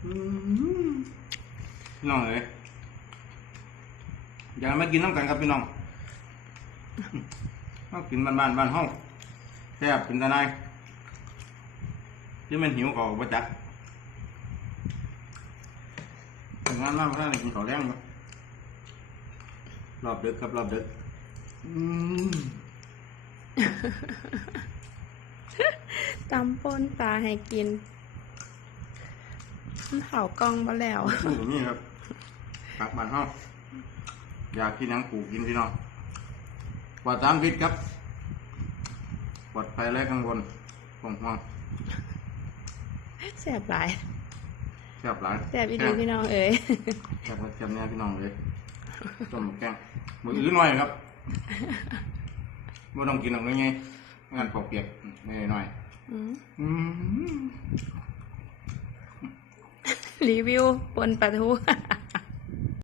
พี่น้องเอ้ยอยากมากินน้ำกันครับพี่น้องมากินบ้านบ้านบ้านห้องแซ่บเป็นตาไนยที่มันหิวก็บ่จักทำงานมากเพราะอะไรกินข้าวแรงมั้รอบดึกครับรอบดึกอืมตำปนปลาให้กิน มันเผากล้องมาแล้วนี่ตรงนี้ครับกลับบ้านห้องอยากกินหยังปลูกกินพี่น้องปลอดสารพิษครับปลอดภัยและข้างบนห่วงห่วงแสบหลายแซ่บหลายแสบอีดีพี่น้องเอ๋ยแซ่บแซ่บเนี่ยพี่น้องเลยต้มแกงมืออื้อหน่อยครับไม่ต้องกินหรอกไงงานปอกเปียกไม่หน่อยอืมอืม รีวิวปนปลาทู